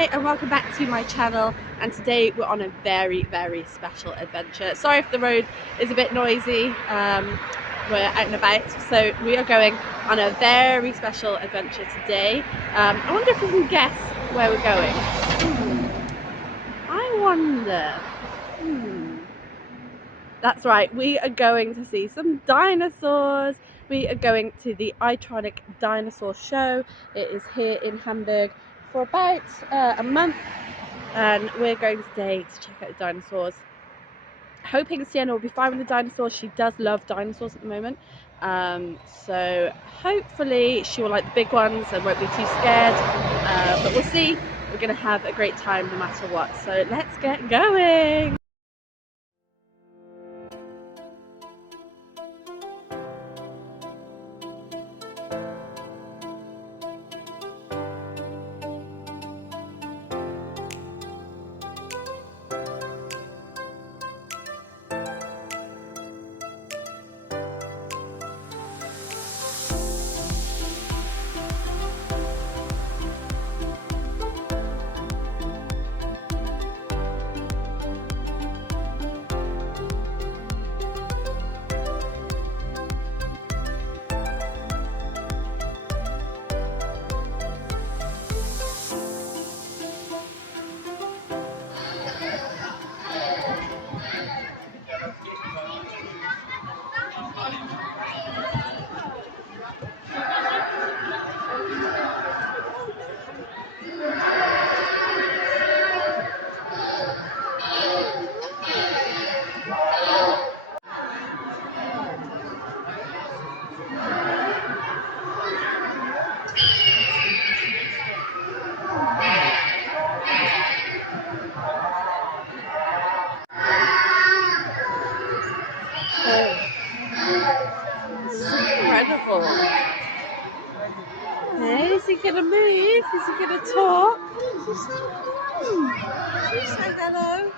And welcome back to my channel, and today we're on a very special adventure. Sorry if the road is a bit noisy, we're out and about, so we are going on a very special adventure today. I wonder if you can guess where we're going. I wonder. That's right, we are going to see some dinosaurs. We are going to the i-Tronic Dinosaur show. It is here in Hamburg for about a month, and we're going today to check out the dinosaurs. Hoping Sienna will be fine with the dinosaurs. She does love dinosaurs at the moment, so hopefully she will like the big ones and won't be too scared, but we'll see. We're going to have a great time no matter what, so let's get going. Incredible. Hey, is he gonna move? Is he gonna talk? She said hello.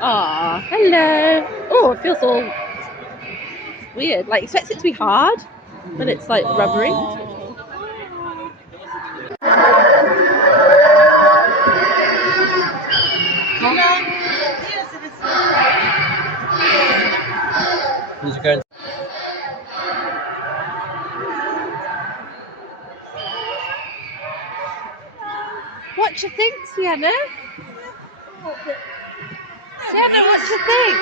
Ah, hello. Oh, it feels all weird. Like, expect it to be hard, but it's like rubbery. Who's going? What do you think, Sienna? Sienna, what do you think?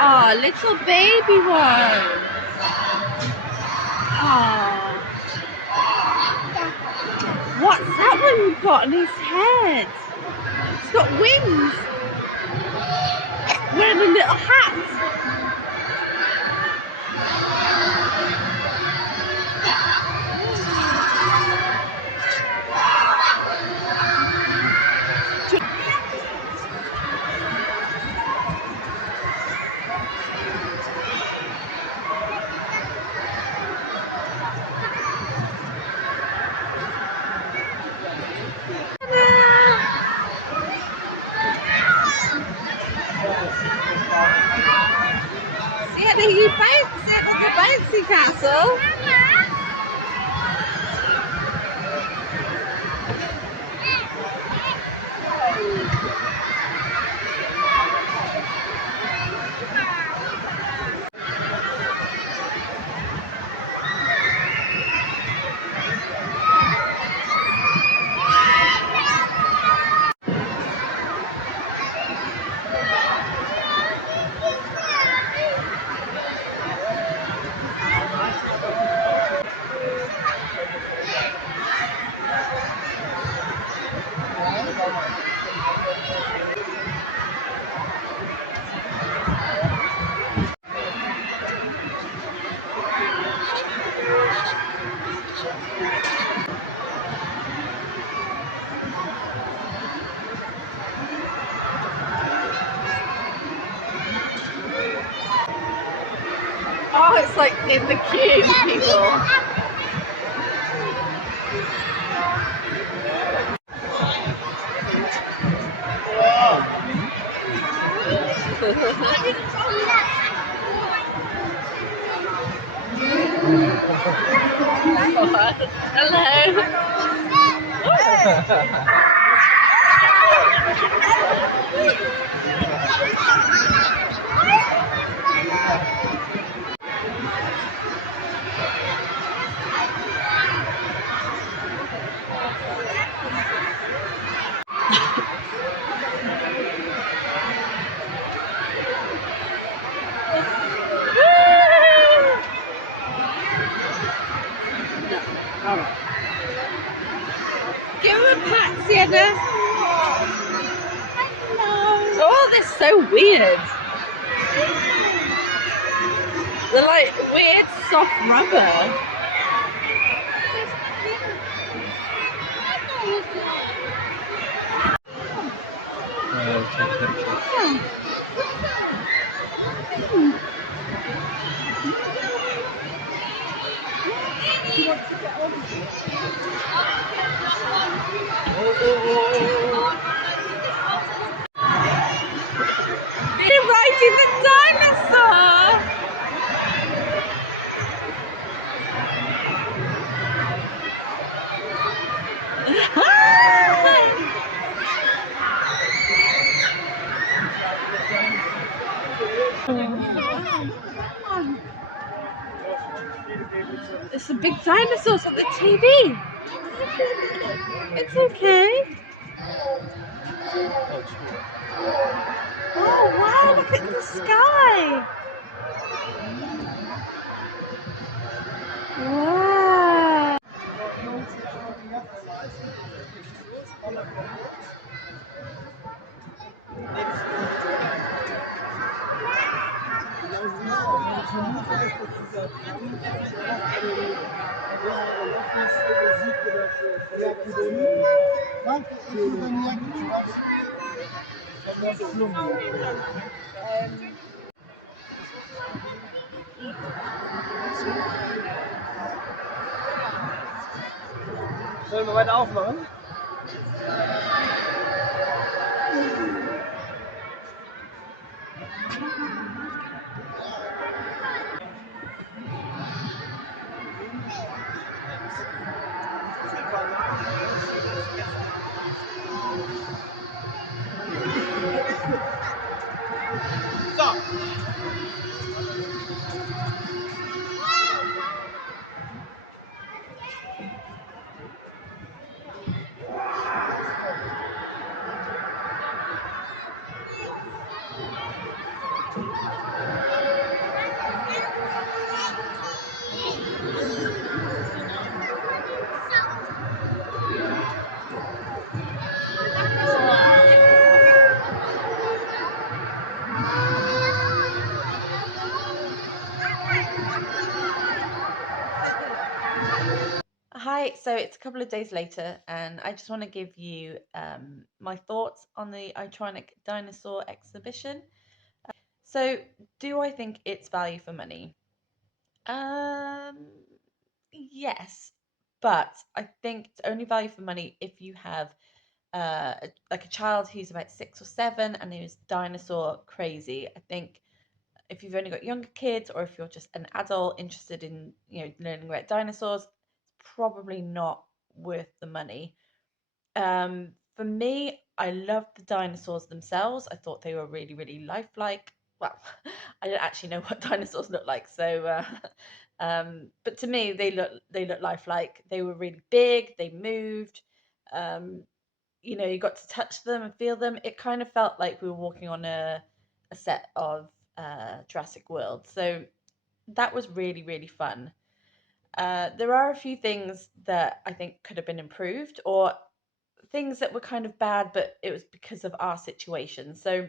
Oh, little baby one. Oh. got on his head? It's got wings. Wearing a little hat. Sienna, you bounce it at the bouncy castle. Oh, it's like in the queue, people. Hello. Give him a pat, Sienna. Hello. Oh, they're so weird. They're like weird soft rubber. You're riding the dinosaur! It's the big dinosaurs on the TV. It's okay. Oh wow, look at the sky. Wow. Sollen wir weiter aufmachen? So. Hi, so it's a couple of days later, and I just want to give you my thoughts on the i-Tronic Dinosaur exhibition. So, do I think it's value for money? Um, yes, but I think it's only value for money if you have like a child who's about 6 or 7 and who's dinosaur crazy. I think if you've only got younger kids or if you're just an adult interested in learning about dinosaurs, it's probably not worth the money. For me, I loved the dinosaurs themselves. I thought they were really, really lifelike. Well, I don't actually know what dinosaurs look like, so but to me, they look lifelike. They were really big. They moved. Um, you got to touch them and feel them. It kind of felt like we were walking on a set of Jurassic World. So that was really, really fun. There are a few things that I think could have been improved, or things that were kind of bad, but it was because of our situation. So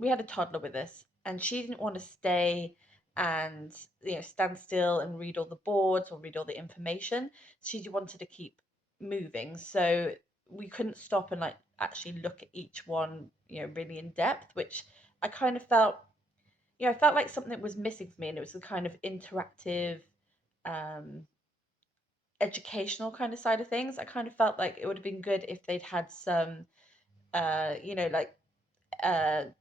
we had a toddler with us, and she didn't want to stay and stand still and read all the boards or read all the information. She wanted to keep moving, so we couldn't stop and like actually look at each one, really in depth, which I kind of felt, I felt like something was missing for me, and it was the kind of interactive, um, educational kind of side of things. I kind of felt like it would have been good if they'd had some, like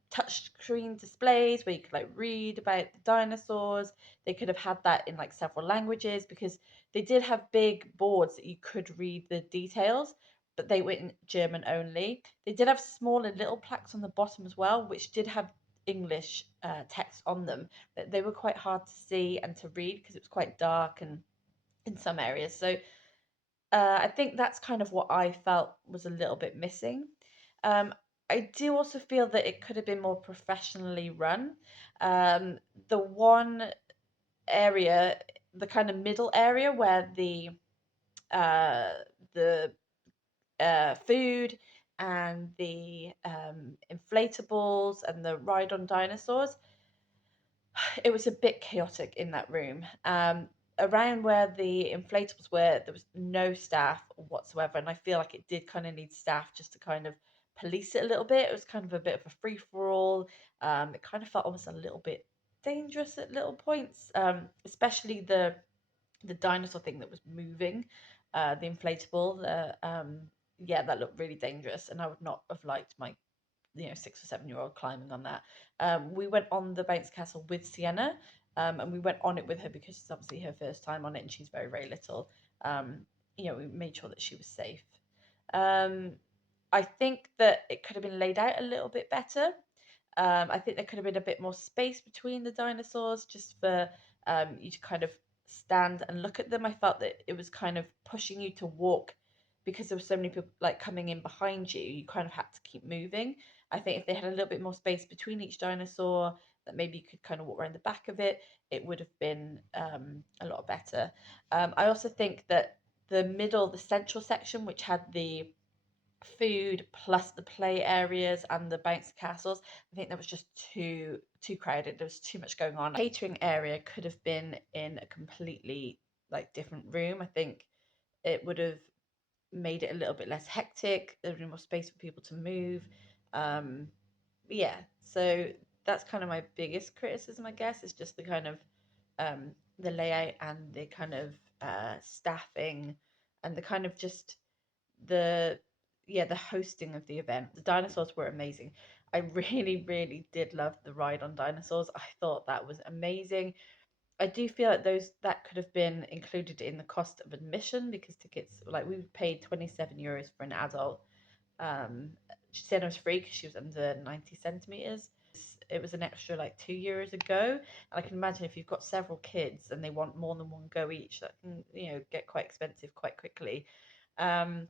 touch screen displays where you could like read about the dinosaurs. They could have had that in like several languages, because they did have big boards that you could read the details, but they were in German only. They did have smaller little plaques on the bottom as well, which did have English text on them, but they were quite hard to see and to read because it was quite dark and in some areas. So I think that's kind of what I felt was a little bit missing. Um, I do also feel that it could have been more professionally run. Um, the one area, the kind of middle area where uh, the food and the inflatables and the ride on dinosaurs, it was a bit chaotic in that room. Around where the inflatables were, there was no staff whatsoever, and I feel like it did kind of need staff just to kind of police it a little bit. It was kind of a bit of a free for all. It kind of felt almost a little bit dangerous at little points, especially the dinosaur thing that was moving, the inflatable. Yeah, that looked really dangerous, and I would not have liked my 6 or 7 year old climbing on that. We went on the bounce castle with Sienna, and we went on it with her because it's obviously her first time on it, and she's very, very little. Um, we made sure that she was safe. Um, I think that it could have been laid out a little bit better. I think there could have been a bit more space between the dinosaurs, just for you to kind of stand and look at them. I felt that it was kind of pushing you to walk, because there were so many people like coming in behind you. You kind of had to keep moving. I think if they had a little bit more space between each dinosaur, that maybe you could kind of walk around the back of it, it would have been a lot better. I also think that the central section, which had the food plus the play areas and the bouncy castles, I think that was just too crowded. There was too much going on. Catering area could have been in a completely like different room. I think it would have made it a little bit less hectic. There would be more space for people to move. Um, yeah, so that's kind of my biggest criticism, I guess, is just the kind of the layout and the kind of staffing and the kind of just the the hosting of the event. The dinosaurs were amazing. I really, really did love the ride on dinosaurs. I thought that was amazing. I do feel like those that could have been included in the cost of admission, because tickets, like, we paid €27 for an adult. Um, she said it was free because she was under 90 centimeters. It was an extra like €2 a go. And I can imagine if you've got several kids and they want more than one go each, that can get quite expensive quite quickly. Um,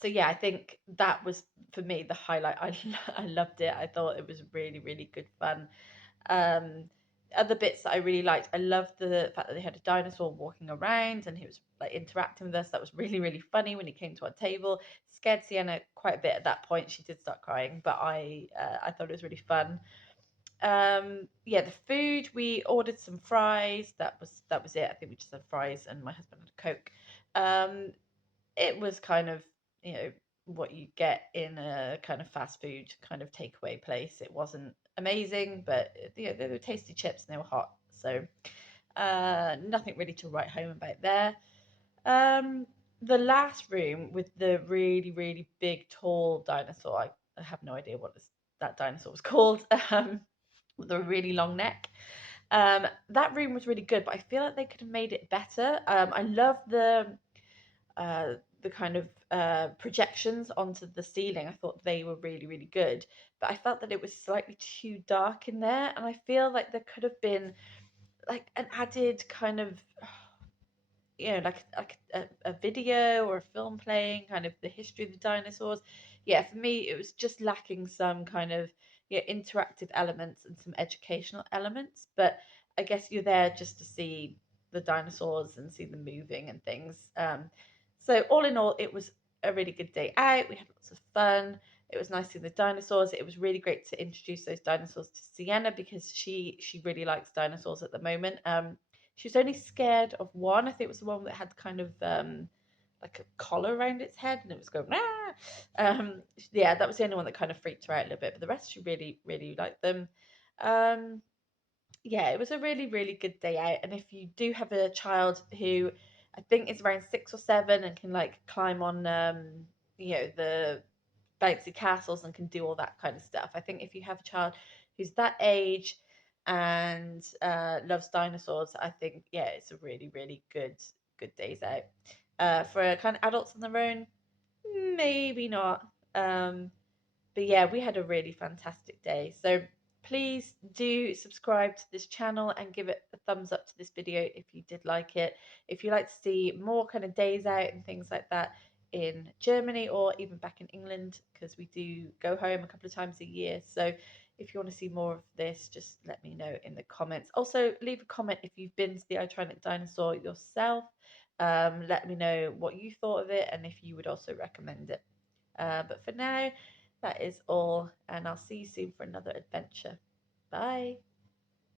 so yeah, I think that was for me the highlight. I loved it. I thought it was really, really good fun. Um, Other bits that I really liked, I loved the fact that they had a dinosaur walking around and he was like interacting with us. That was really, really funny when he came to our table. Scared Sienna quite a bit at that point. She did start crying, but I thought it was really fun. Yeah, the food, we ordered some fries. That was it. I think we just had fries and my husband had a Coke. Um, it was kind of, you know, what you get in a kind of fast food kind of takeaway place. It wasn't amazing, but you know, they were tasty chips and they were hot. So nothing really to write home about there. Um, the last room with the really, really big, tall dinosaur. I have no idea what that dinosaur was called. With a really long neck. That room was really good, but I feel like they could have made it better. I love the kind of projections onto the ceiling. I thought they were really, really good, but I felt that it was slightly too dark in there, and I feel like there could have been like an added kind of, you know, like a video or a film playing kind of the history of the dinosaurs. Yeah, for me it was just lacking some kind of, yeah, interactive elements and some educational elements, but I guess you're there just to see the dinosaurs and see them moving and things. So all in all, it was a really good day out. We had lots of fun. It was nice seeing the dinosaurs. It was really great to introduce those dinosaurs to Sienna because she really likes dinosaurs at the moment. She was only scared of one. I think it was the one that had kind of like a collar around its head and it was going, ah! Yeah, that was the only one that kind of freaked her out a little bit, but the rest she really, really liked them. Um, yeah, it was a really, really good day out. And if you do have a child who I think is around 6 or 7 and can like climb on, you know, the bouncy castles and can do all that kind of stuff. I think if you have a child who's that age and loves dinosaurs, I think, yeah, it's a really, really good days out. For kind of adults on their own, maybe not. But yeah, we had a really fantastic day. So please do subscribe to this channel and give it a thumbs up to this video if you did like it. If you like to see more kind of days out and things like that in Germany or even back in England, because we do go home a couple of times a year. So if you want to see more of this, just let me know in the comments. Also, leave a comment if you've been to the i-Tronic Dinosaur yourself. Let me know what you thought of it and if you would also recommend it. But for now, that is all, and I'll see you soon for another adventure. Bye.